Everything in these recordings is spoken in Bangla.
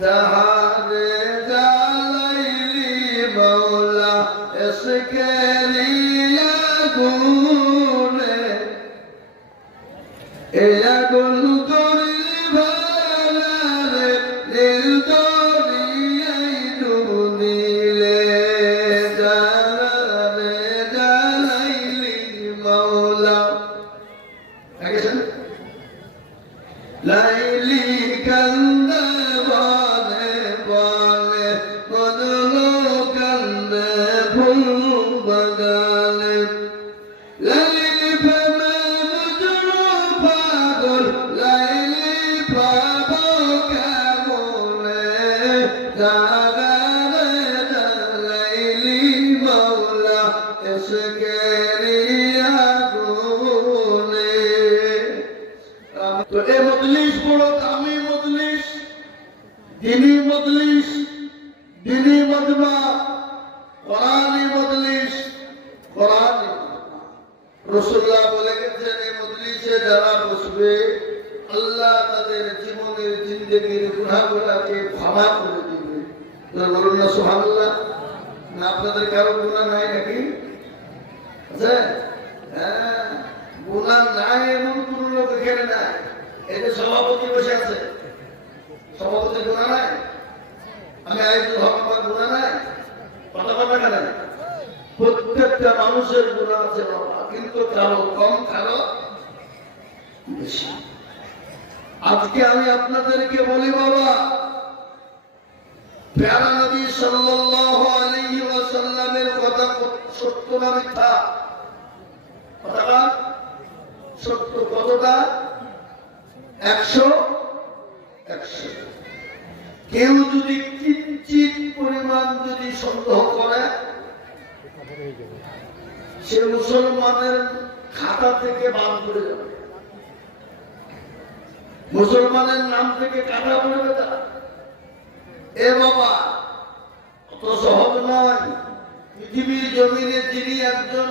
যাহারে জালাইলি মৌলা এসকেরিয়া এয়া গুন তোরি ভালারে, নীল দরিয়াই ডুনিলে জালারে জালাইলি মৌলা আগে মজলিস বড় দামি মজলিস। দিনী মজলিস, দিনী মজমা। কোরআনি মজলিস কোরআনি রসুল্লাহ বলে গেছেন, এই মজলিসে যারা বসবে, আল্লাহ তাদের জীবনের জিন্দগির গুণাগুলাকে ক্ষমা করে দিবে। বলুন না, সুবহানাল্লাহ। না, আপনাদের কারও গুণা নাই নাকি? আছে হ্যাঁ গুণা নাই এমন কোন লোক এখানে নাই এই যে সভাপতি বসে আছে সভাপতি গুণা নাই আমি হক আমার গুণা নাই কথা কেন প্রত্যেকটা মানুষের গুণা আছে কিন্তু কারও কম, কারও বেশি। আজকে আমি আপনাদেরকে বলি বাবা, প্যারা নবী সাল্লাল্লাহু আলাইহি ওয়াসাল্লামের কথা সত্য না মিথ্যা? সত্য কতটা? একশো কেউ যদি কিঞ্চিত পরিমাণ যদি সন্দেহ করে, সে মুসলমানের খাতা থেকে বাদ করে যাবে। মুসলমানের নাম থেকে কাটা পড়বে তা এ বাবা, অত সহজ নয়। পৃথিবীর জমিনে যিনি একজন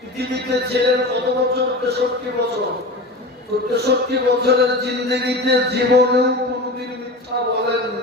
পৃথিবীতে ছিলেন কত বছর? তেষট্টি বছর। তো তেষট্টি বছরের জিন্দগিতে জীবনেও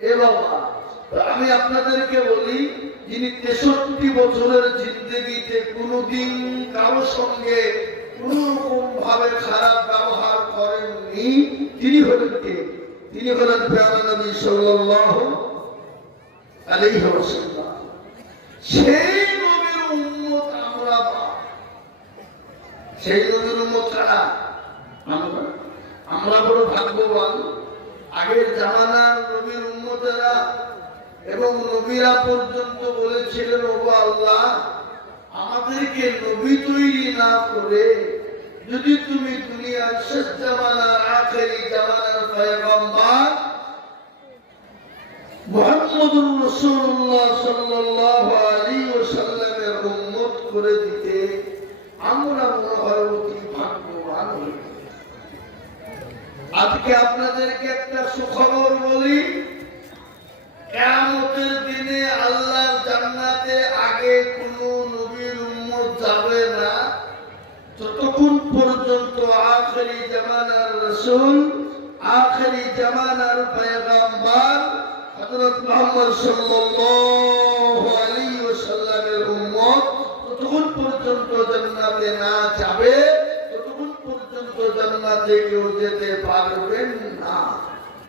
এ বাবা, আমি আপনাদেরকে বলি, যিনি তেষট্টি বছরের জিন্দগিতে কোনোদিন কারোর সঙ্গে কোন রকম ভাবে খারাপ ব্যবহার করেননি, তিনি হলেন কে? তিনি হলেন পেয়ারা নবী সাল্লাল্লাহু আলাইহি সেই নবীর উম্মত আমরা সেই নবীর উম্মত কারা? আমরা। আমরা বড় ভাগ্যবান। আগের জামানার এবং নবীরা পর্যন্ত বলেছিলেন ও আল্লাহ, আমাদেরকে নবী তৈরি না করে যদি তুমি দুনিয়ার শেষ জামানার আখেরি জামানার পয়গম্বর মুহাম্মদুর রাসূলুল্লাহ সাল্লাল্লাহু আলাইহি ওয়াসাল্লামের উম্মত করে দিতে, আমরা মনে হয় অতি ভাগ্যবান আজকে আপনাদেরকে একটা সুখবর বলি কিয়ামতের দিনে আল্লাহর জান্নাতে আগে কোনো নবীর উম্মত যাবে না। যতক্ষণ পর্যন্ত আখেরি জামানার রাসূল, আখেরি জামানার পয়গম্বর হযরত মুহাম্মদ সাল্লাল্লাহু আলাইহি ওয়াসাল্লামের উম্মত ততক্ষণ পর্যন্ত জান্নাতে না যাবে, ততক্ষণ পর্যন্ত জান্নাতে কেউ যেতে পারবেন না।